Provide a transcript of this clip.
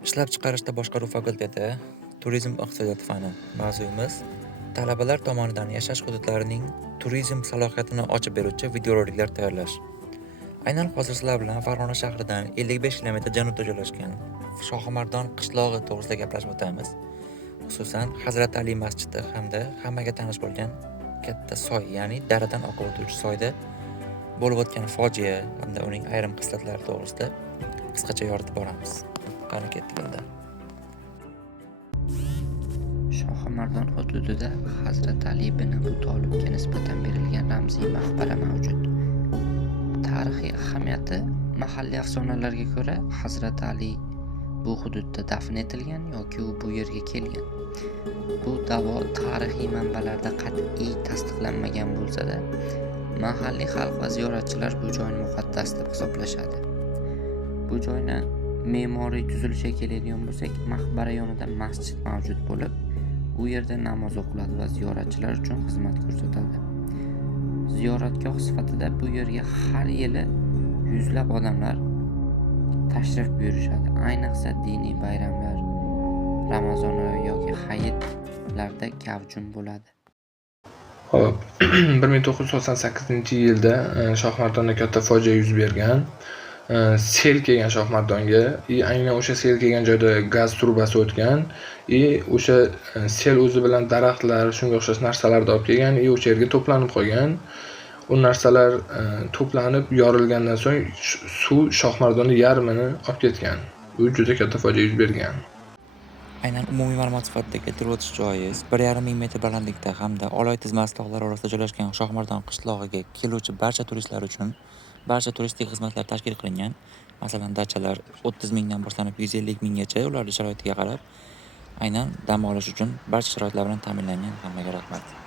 Ishlab chiqarishda boshqaruv fakulteti, turizm iqtisodiyoti fani. Mavzuyimiz talabalar tomonidan yashash hududlarining turizm salohiyatini ochib beruvchi videoroliklar tayyorlash. Aynan hozir sizlar bilan Farg'ona shahridan 55 km janubda joylashgan Shohimardon qishlog'i to'g'risida gaplashib o'tamiz. Xususan, Hazrat Ali masjidi hamda hammaga tanish bo'lgan katta soy, ya'ni daradan oqib o'tuvchi soyda bo'lib o'tgan fojia hamda uning ayrim xislatlari to'g'risida qisqacha yoritib boramiz. Qani ketdik unda. Shohimardon hududida Hazrat Ali ibn Abu Tolibga nisbatan berilgan ramziy maqbara mavjud. Tarixiy ahamiyati: mahalliy afsonalarga ko'ra, Hazrat Ali bu hududda dafn etilgan yoki u bu yerga kelgan. Bu da'vo tarixiy manbalarda qat'iy tasdiqlanmagan bo'lsa-da, mahalliy xalq va ziyoratchilar bu joyni muqaddas deb hisoblashadi. Bu joyni me'moriy tuzilishga keladigan bo'lsak, maqbara yonida masjid mavjud bo'lib, u yerda namoz o'qiladi va ziyoratchilar uchun xizmat ko'rsatadi. Ziyoratgoh sifatida bu yerga har yili yuzlab odamlar tashrif buyurishadi. Ayniqsa diniy bayramlar, Ramazon oyi yoki hayitlarda gavjum bo'ladi. Hop, 1998-yilda Shohimardonda katta fojia yuz bergan. Sel kelgan Shohimardonga, aynan o'sha sel kelgan joyda gaz trubasi o'tgan, o'sha sel o'zi bilan daraxtlar, shunga o'xshash narsalarni olib kelgan, o'sha yerga to'planib qolgan. U narsalar to'planib yorilgandan so'ng suv Shohimardonni yarmini olib ketgan. Bu juda katta fojia yuz bergan. Aynan umumiy ma'lumot sifatida keltirib o'tish joiz. 1,5 ming metr balandlikda hamda Oloy tizmasi tog'lari orasida joylashgan Shohimardon qishlog'iga keluvchi barcha turistlar uchun barcha turistik xizmatlar tashkil qilingan. Masalan, dachalar 30 mingdan boshlanib 150 minggacha ularning sharoitiga qarab aynan dam olish uchun barcha sharoitlar bilan ta'minlangan. Hammaga rahmat.